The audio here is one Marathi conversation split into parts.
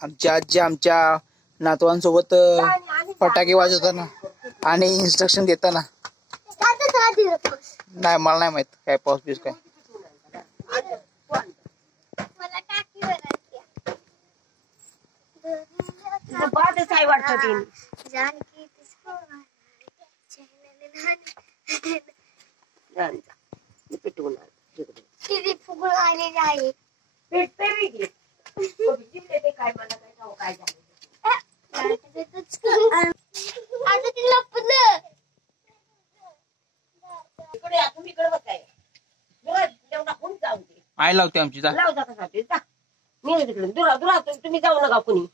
आमच्या आजी आमच्या नातवांसोबत फटाके वाजवताना आणि इन्स्ट्रक्शन देताना. नाही मला नाही माहित काय पाऊस बीस काय. फुगून आलेली आहे. काय मला काय झालं आई लावते आमची. तुम्ही जाऊ नका कुणी.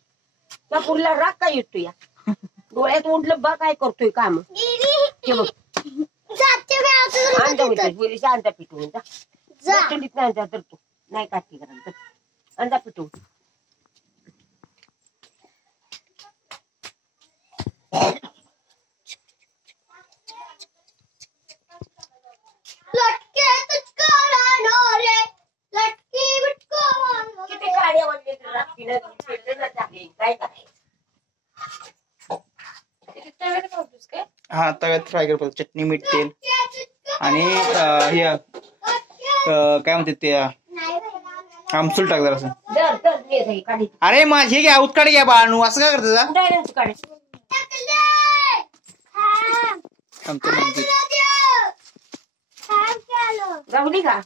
त्या पुढला राग काय येतो या डोळ्यात उठलं बा काय करतोय काम. शांत पिटवून जा तर तू नाही काठी करायला अंदा पिटवून. हा तव्यात फ्राय करतो. चटणी मीठ तेल आणि हे काय म्हणते ते आमसूल टाक जरा. अरे माझे घ्या उत्काड घ्या बाळू. असं काय करत राहुली का